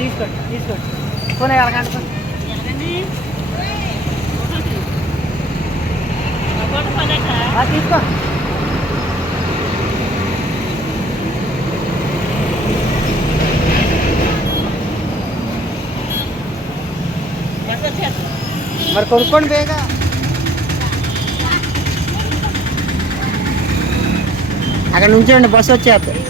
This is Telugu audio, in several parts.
తీసుకోండి తీసుకోండి. పోనీ ఎలాగంట తీసుకో. మరి కొనుక్కోండి బేగా. అక్కడ నుంచండి బస్సు వచ్చేస్తుంది.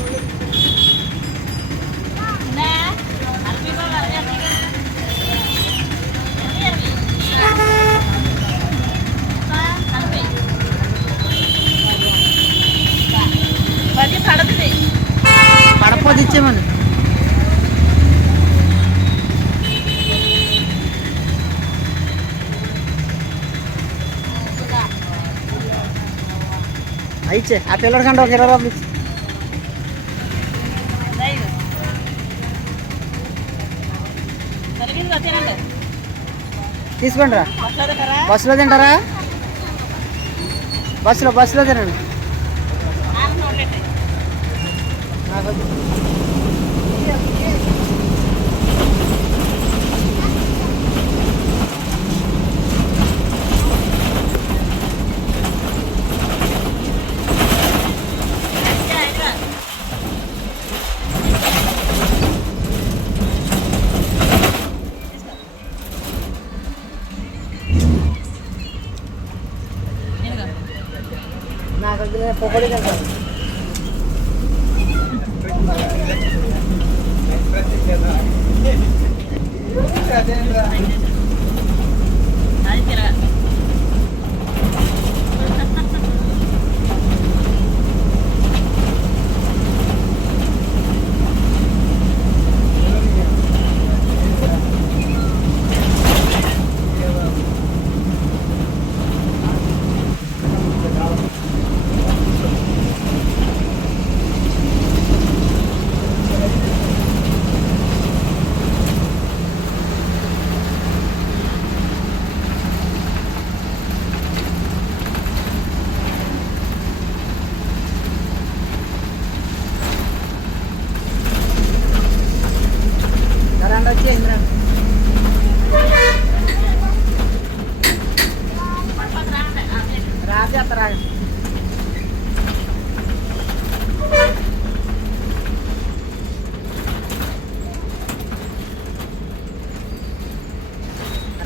అయిచ్చే ఆ పిల్లడి కంటే ఒక ఇరవై రూపాయలు ఇచ్చి తీసుకోండి రా బస్సులో తింటారా? బస్సులో బస్సులో తినండి. నాకు నాకు వద్దులే, పొగడి తింటాను రండి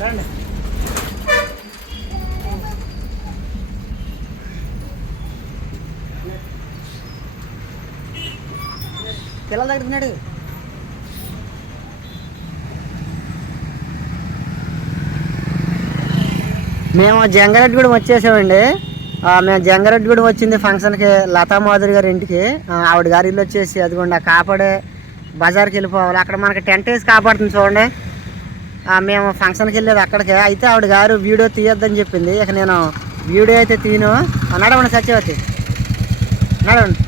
రండి. పిల్లల దగ్గర తిన్నాడు మేము జంగారెడ్డిగూడెం వచ్చేసామండి. మేము జంగారెడ్డిగూడెం వచ్చింది ఫంక్షన్కి లతా మాధురి గారి ఇంటికి. ఆవిడ గారి ఇల్లు వచ్చేసి అదిగోండి ఆ కాపాడే బజార్కి వెళ్ళిపోవాలి. అక్కడ మనకి టెంట్ వేసి కాపాడుతుంది చూడండి. మేము ఫంక్షన్కి వెళ్ళేది అక్కడికి. అయితే ఆవిడ గారు వీడియో తీయొద్దని చెప్పింది. ఇక నేను వీడియో అయితే తీను. నడవండి సత్యవతి. నడవండి.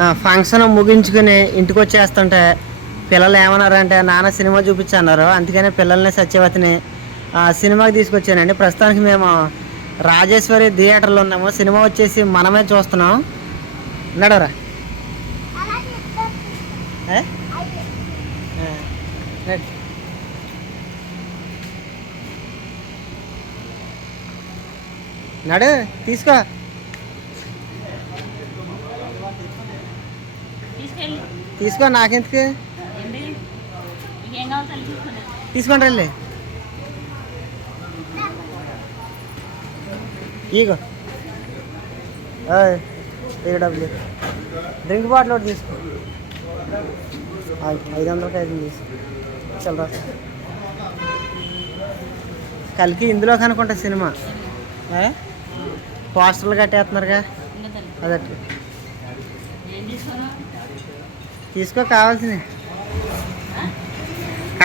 ఆ, ఫంక్షన్ ముగించుకుని ఇంటికి వచ్చేస్తుంటే పిల్లలు ఏమన్నారంటే నాన్న సినిమా చూపించన్నారు. అందుకనే పిల్లల్ని సత్యవతిని ఆ, సినిమాకి తీసుకొచ్చానండి. ప్రస్తుతానికి మేము రాజేశ్వరి థియేటర్లో ఉన్నాము. సినిమా వచ్చేసి మనమే చూస్తున్నాం. నడవరా నడు. తీసుకో. తీసుకో నాకెందుకు? తీసుకోండి రండి ఇగో. ఇగో డబ్బులు డ్రింక్ బాటిల్ ఒకటి తీసుకో. ఐదు వందలకి ఐదు తీసుకో. చల్లరా కలికి ఇందులో కనుకుంటా సినిమా? పోస్టర్లు కట్టేస్తున్నారుగా. తీసుకోను? తీసుకో కావాల్సింది.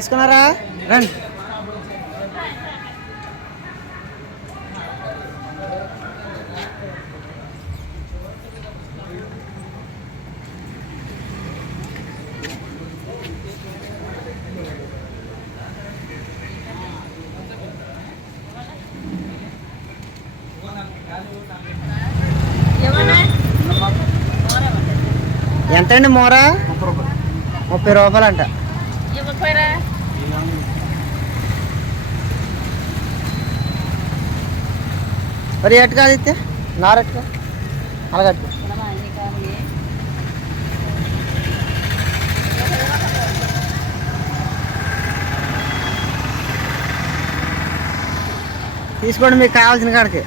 తీసుకున్నారా? రండి. ఎంతండి మోర? ముప్పై రూపాయలు. అంట ఇవ్వకపోయారా మరి ఎట్టు కాదు ఇస్తే నారెట్టు అలాగట్టు మనమా అన్ని కావాలి తీసుకోండి మీకు కావాల్సిన కాడికి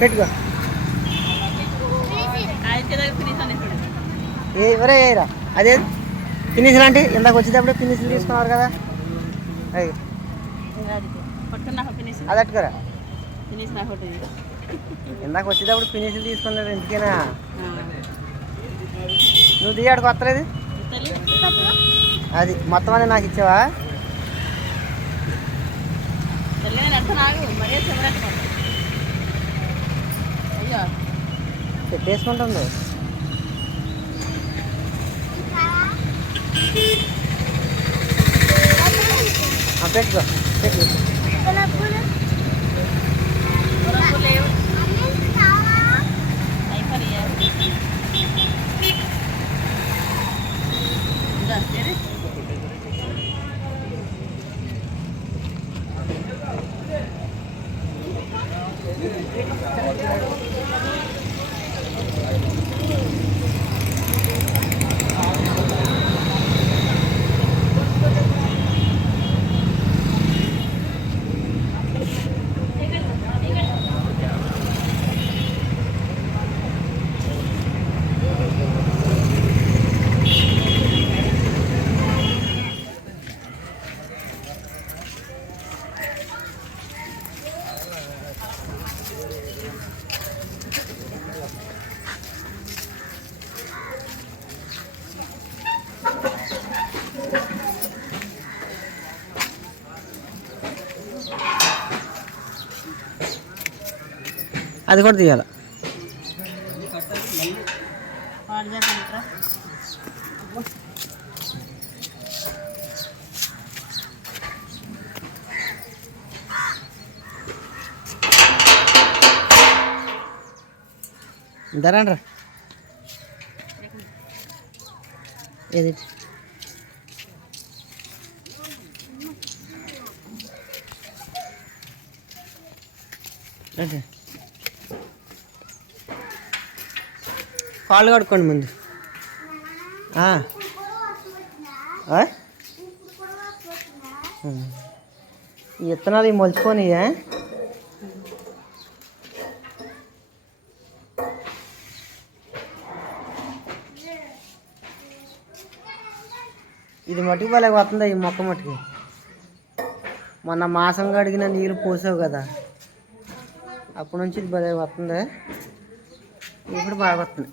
పెట్టుకో అయితే దగ్గర ఫినిష్ అని ఇప్పుడు ఏ ఎవరే ఏరా అదే ఫినిష్లు అంటే ఇందాక వచ్చేటప్పుడు ఫినిష్లు తీసుకున్నారు కదా. అయ్యి. అది అట్టుకోరా? ఇందాక వచ్చేటప్పుడు ఫినిష్లు తీసుకున్నారు ఎందుకేనా నువ్వు దిగాడికి వస్తలేదు? అది మొత్తం అని నాకు ఇచ్చావా? తెల్లని అర్థం నాకు మరీ చివరట్టు అయ్యో పెట్టేసుకుంటుంది ఆ, అది కూడా తీయాలి. పాడు ధరండ్రా ఏది? రండి. కాళ్ళు కడుక్కోండి ముందు. ఆ. విత్తనాలు ఇవి మొలిచిపోయినాయా ఇది మట్టుకు భలే వస్తుందా ఈ మొక్క మట్టుకు మొన్న మాసం కడిగిన నీళ్ళు పోసావు కదా. అప్పటి నుంచి ఇది భలే వస్తుంది ఇప్పుడు బాగా వస్తుంది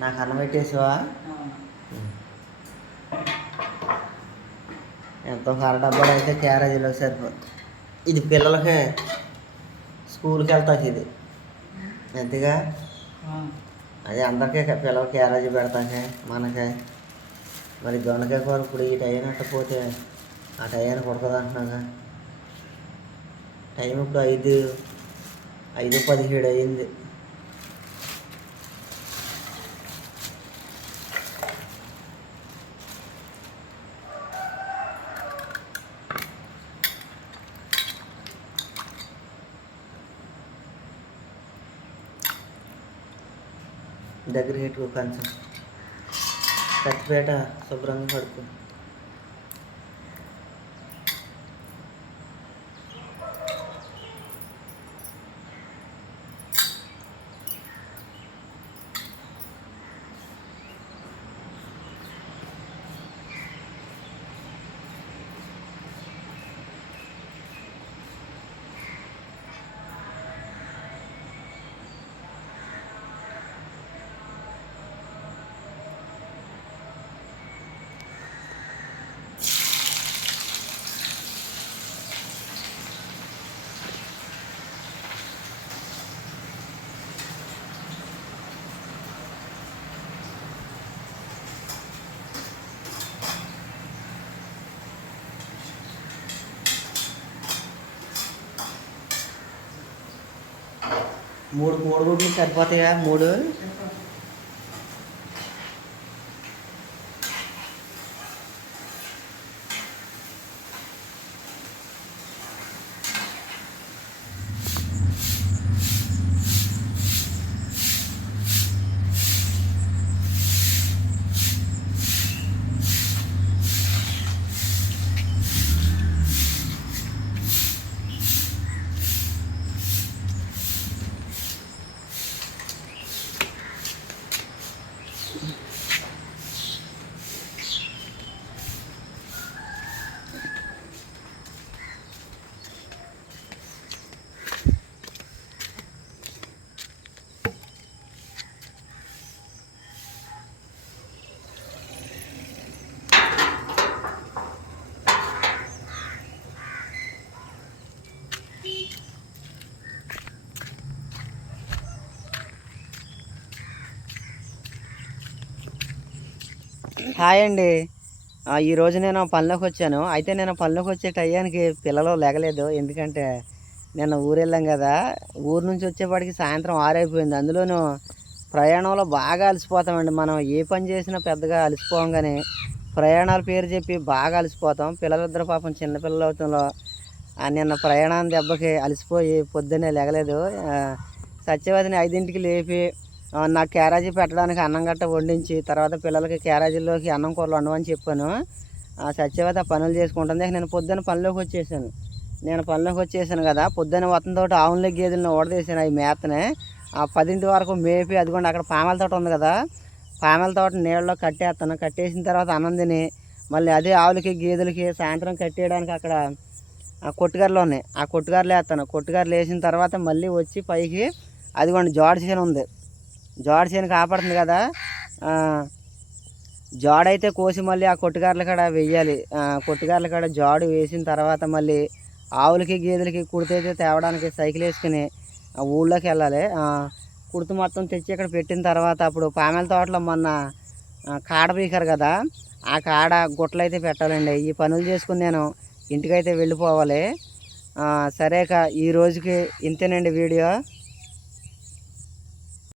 నాకు అన్నం పెట్టేసావా? ఎంతో అర డబ్బాలు అయితే క్యారేజీలో సరిపోతుంది ఇది పిల్లలకి స్కూల్కి వెళ్తాకి ఇది. ఎంతగా? అది అందరికీ పిల్లలకి క్యారేజీ పెడతాకే మనకి. మరి దొండకాయ కూర ఇప్పుడు ఈ టైం పోతే ఆ టైంకి ఉడకదు అంటున్నాగా టైం ఇప్పుడు ఐదు ఐదు పదిహేడు అయింది. దగ్గర పెట్టుకో కొంచెం కత్తిపేట శుభ్రంగా పడుకో మూడు మూడు గుడ్లు సరిపోతాయా? మూడు? హాయ్ అండి. ఈరోజు నేను పనిలోకి వచ్చాను. అయితే నేను పనిలోకి వచ్చే టయానికి పిల్లలు లేగలేదు. ఎందుకంటే నేను ఊరు వెళ్ళాం కదా. ఊరు నుంచి వచ్చేపాటికి సాయంత్రం ఆరైపోయింది. అందులోనూ ప్రయాణంలో బాగా అలసిపోతామండి. మనం ఏ పని చేసినా పెద్దగా అలసిపోం కానీ ప్రయాణాల పేరు చెప్పి బాగా అలసిపోతాం. పిల్లలిద్దరు పాపం చిన్నపిల్లలు అవుతుందో నిన్న ప్రయాణం దెబ్బకి అలసిపోయి పొద్దున్నే లేగలేదు. సత్యవతిని ఐదింటికి లేపి నాకు క్యారేజీ పెట్టడానికి అన్నం గట్ట వండించి తర్వాత పిల్లలకి క్యారేజీలోకి అన్నం కూరలు వండమని చెప్పాను. ఆ ఆ పనులు చేసుకుంటుంది. నేను పొద్దున్న పనిలోకి వచ్చేసాను. నేను పనిలోకి వచ్చేసాను కదా పొద్దున్న మొత్తం తోట ఆవుల గేదెలను ఓడదీసాను అవి మేతనే. ఆ పదింటి వరకు మేపి అదిగోండి అక్కడ పామల తోట ఉంది కదా పామల తోట నీళ్ళలో కట్టేస్తాను. కట్టేసిన తర్వాత అన్నం తిని మళ్ళీ అదే ఆవులకి గేదెలకి సాయంత్రం కట్టేయడానికి అక్కడ ఆ కొట్టుగారులు ఉన్నాయి. ఆ కొట్టుగారులు వేస్తాను. కొట్టుగారులు వేసిన తర్వాత మళ్ళీ వచ్చి పైకి అదిగోండి జోడ చేను ఉంది. జోడ చేను కాపాడుతుంది కదా? జోడైతే కోసి మళ్ళీ ఆ కొట్టుగారుల కాడ వెయ్యాలి. కొట్టుగారుల కాడ జోడు వేసిన తర్వాత మళ్ళీ ఆవులకి గేదెలకి కుడితైతే తేవడానికి సైకిల్ వేసుకుని ఊళ్ళోకి వెళ్ళాలి. కుర్తు మొత్తం తెచ్చి ఇక్కడ పెట్టిన తర్వాత అప్పుడు పామెల తోటలో మొన్న కాడ పీకారు కదా? ఆ కాడ గుట్టలు అయితే పెట్టాలండి. ఈ పనులు చేసుకుని నేను ఇంటికైతే వెళ్ళిపోవాలి. సరేక సరే ఈ రోజుకి ఇంతేనండి వీడియో.